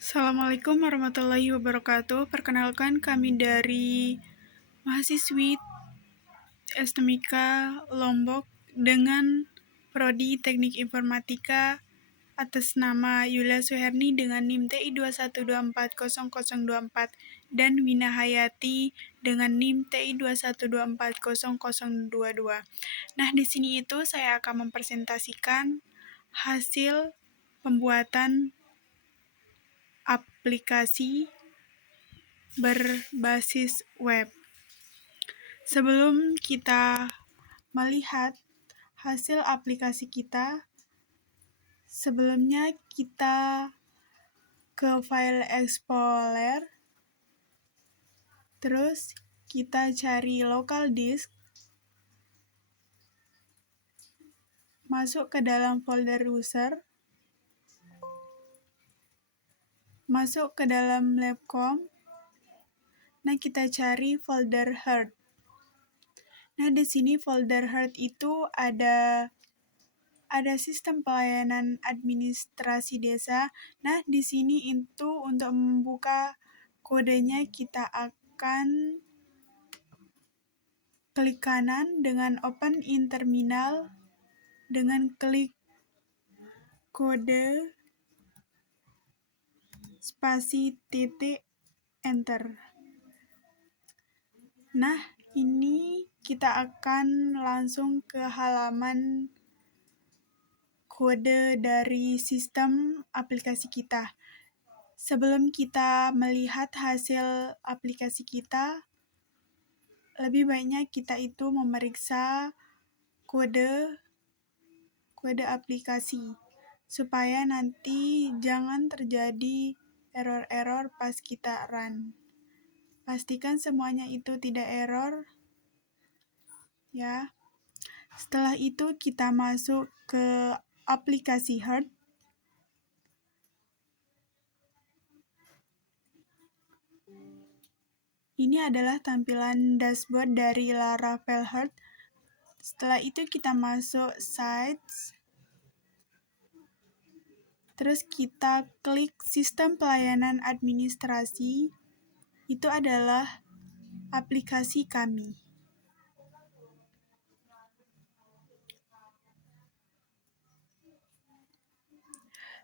Assalamualaikum warahmatullahi wabarakatuh. Perkenalkan kami dari mahasiswi STMIKA Lombok dengan Prodi Teknik Informatika atas nama Yulia Suherni dengan NIM TI 212400024 dan Wina Hayati dengan NIM TI 212400022. Nah, di sini itu saya akan mempresentasikan hasil pembuatan aplikasi berbasis web. Sebelum kita melihat hasil aplikasi kita, sebelumnya kita ke file explorer, terus kita cari local disk, masuk ke dalam folder user, masuk ke dalam labcom. Nah, kita cari folder heart. Nah, di sini folder heart itu ada sistem pelayanan administrasi desa. Nah, di sini itu untuk membuka kodenya kita akan klik kanan dengan open in terminal dengan klik kode spasi titik enter. Nah, ini kita akan langsung ke halaman kode dari sistem aplikasi kita. Sebelum kita melihat hasil aplikasi kita, lebih baiknya kita itu memeriksa kode aplikasi supaya nanti jangan terjadi error-error pas kita run. Pastikan semuanya itu tidak error ya. Setelah itu kita masuk ke aplikasi Heart. Ini adalah tampilan dashboard dari Laravel Heart. Setelah itu kita masuk sites. Terus kita klik sistem pelayanan administrasi. Itu adalah aplikasi kami.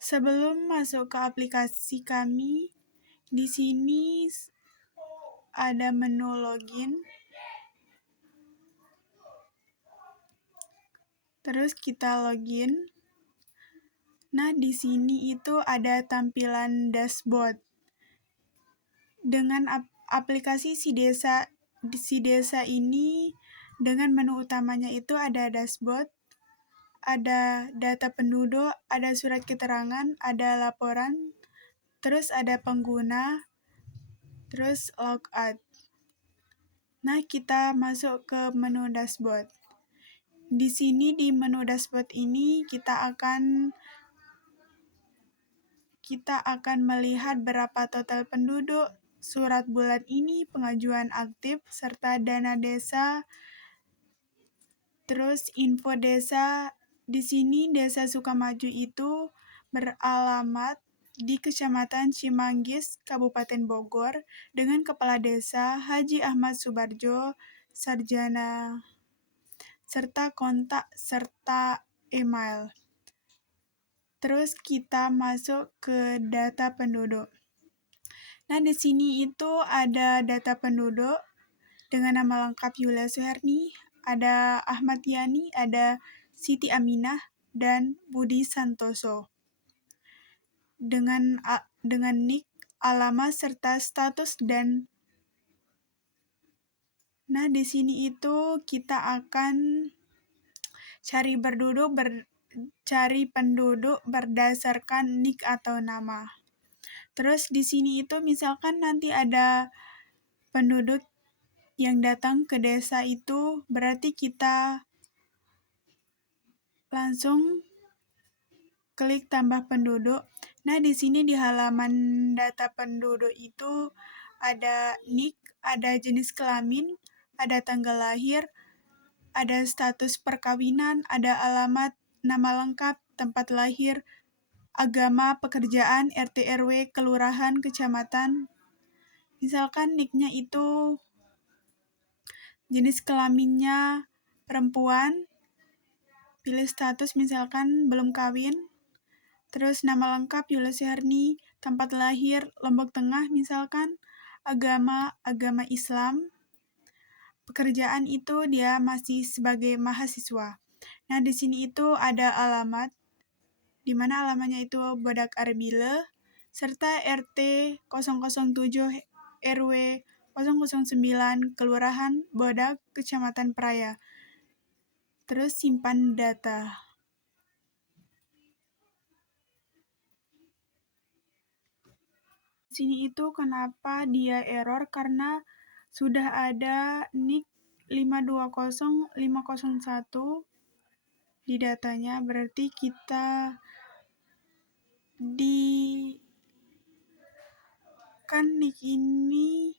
Sebelum masuk ke aplikasi kami, di sini ada menu login. Terus kita login. Nah, di sini itu ada tampilan dashboard. Dengan aplikasi si desa ini dengan menu utamanya itu ada dashboard, ada data penduduk, ada surat keterangan, ada laporan, terus ada pengguna, terus logout. Nah, kita masuk ke menu dashboard. Di sini di menu dashboard ini kita akan melihat berapa total penduduk, surat bulan ini, pengajuan aktif, serta dana desa, terus info desa. Di sini Desa Sukamaju itu beralamat di Kecamatan Cimanggis, Kabupaten Bogor, dengan Kepala Desa Haji Ahmad Subarjo, Sarjana, serta kontak serta email. Terus kita masuk ke data penduduk. Nah, di sini itu ada data penduduk dengan nama lengkap Yulia Suherni, ada Ahmad Yani, ada Siti Aminah, dan Budi Santoso. Dengan nik, alamat, serta status dan nah, di sini itu kita akan cari penduduk berdasarkan nik atau nama. Terus di sini itu misalkan nanti ada penduduk yang datang ke desa itu, berarti kita langsung klik tambah penduduk. Nah, di sini di halaman data penduduk itu ada nik, ada jenis kelamin, ada tanggal lahir, ada status perkawinan, ada alamat, nama lengkap, tempat lahir, agama, pekerjaan, RT RW, kelurahan, kecamatan. Misalkan NIK-nya itu jenis kelaminnya perempuan, pilih status misalkan belum kawin, terus nama lengkap Yulia Syahrini, tempat lahir Lombok Tengah misalkan, agama Islam, pekerjaan itu dia masih sebagai mahasiswa. Nah, di sini itu ada alamat, di mana alamatnya itu Badak Arbile, serta RT 007 RW 009 Kelurahan Bodak, Kecamatan Praya. Terus simpan data. Di sini itu kenapa dia error, karena sudah ada NIK 520501 di datanya, berarti kita kan NIK ini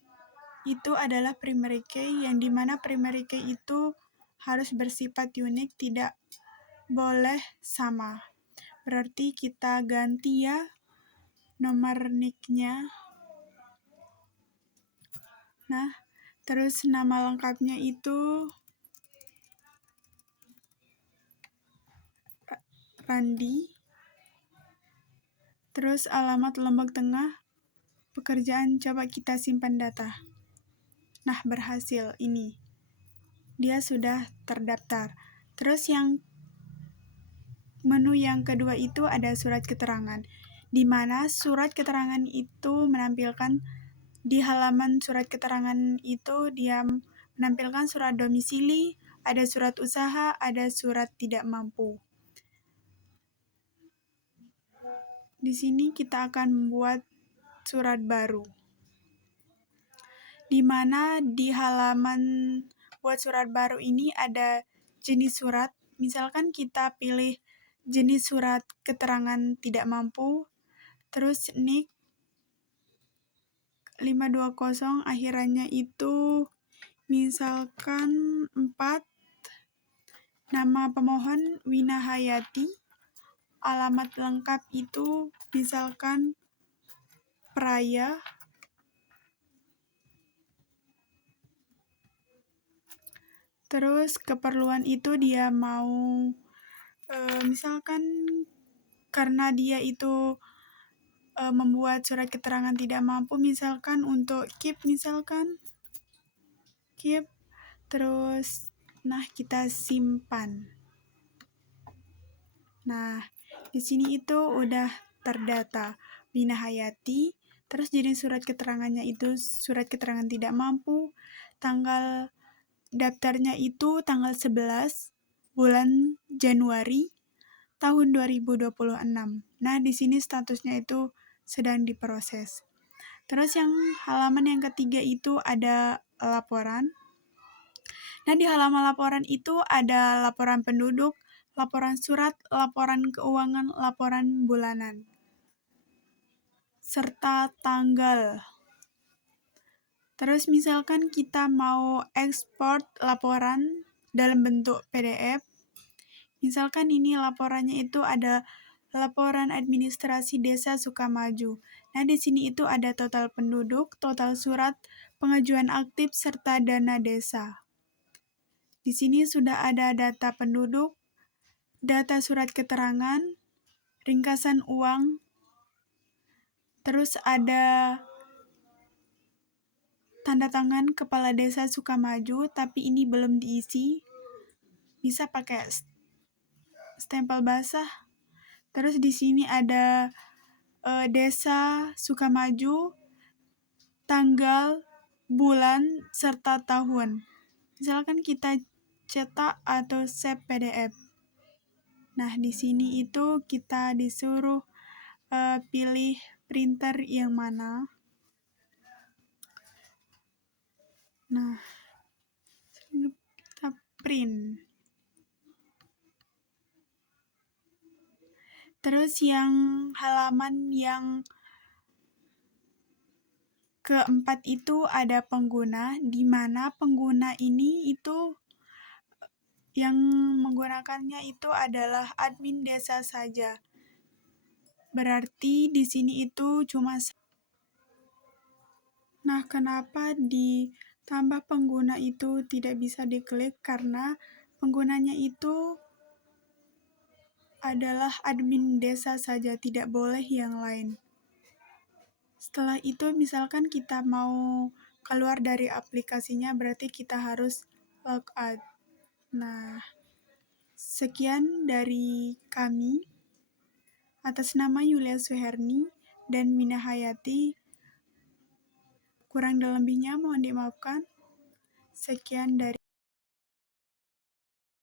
itu adalah primary key, yang dimana primary key itu harus bersifat unik, tidak boleh sama. Berarti kita ganti ya nomor NIK-nya. Nah, terus nama lengkapnya itu Randi. Terus alamat Lombok Tengah, pekerjaan, coba kita simpan data. Nah, berhasil ini. Dia sudah terdaftar. Terus yang menu yang kedua itu ada surat keterangan, di mana surat keterangan itu menampilkan di halaman surat keterangan itu dia menampilkan surat domisili, ada surat usaha, ada surat tidak mampu. Di sini kita akan membuat surat baru, di mana di halaman buat surat baru ini ada jenis surat. Misalkan kita pilih jenis surat keterangan tidak mampu, terus NIK 520 akhirannya itu misalkan 4, nama pemohon Wina Hayati, alamat lengkap itu misalkan Praya, terus keperluan itu dia mau misalkan karena dia itu membuat surat keterangan tidak mampu, misalkan untuk KIP, terus nah kita simpan. Nah, di sini itu udah terdata Wina Hayati, terus jenis surat keterangannya itu surat keterangan tidak mampu, tanggal daftarnya itu tanggal 11 bulan Januari tahun 2026. Nah, di sini statusnya itu sedang diproses. Terus yang halaman yang ketiga itu ada laporan. Nah, di halaman laporan itu ada laporan penduduk, laporan surat, laporan keuangan, laporan bulanan, serta tanggal. Terus misalkan kita mau ekspor laporan dalam bentuk PDF, misalkan ini laporannya itu ada laporan administrasi Desa Sukamaju. Nah, di sini itu ada total penduduk, total surat, pengajuan aktif, serta dana desa. Di sini sudah ada data penduduk, data surat keterangan, ringkasan uang, terus ada tanda tangan Kepala Desa Sukamaju, tapi ini belum diisi. Bisa pakai stempel basah. Terus di sini ada Desa Sukamaju, tanggal, bulan, serta tahun. Misalkan kita cetak atau save PDF. Nah, di sini itu kita disuruh pilih printer yang mana. Nah, kita print. Terus yang halaman yang keempat itu ada pengguna, di mana pengguna ini itu yang menggunakannya itu adalah admin desa saja. Berarti di sini itu cuma. Nah, kenapa di tambah pengguna itu tidak bisa diklik? Karena penggunanya itu adalah admin desa saja, tidak boleh yang lain. Setelah itu, misalkan kita mau keluar dari aplikasinya, berarti kita harus log out. Nah, sekian dari kami. Atas nama Yulia Suherni dan Mina Hayati, kurang dan lebihnya mohon dimaafkan. Sekian dari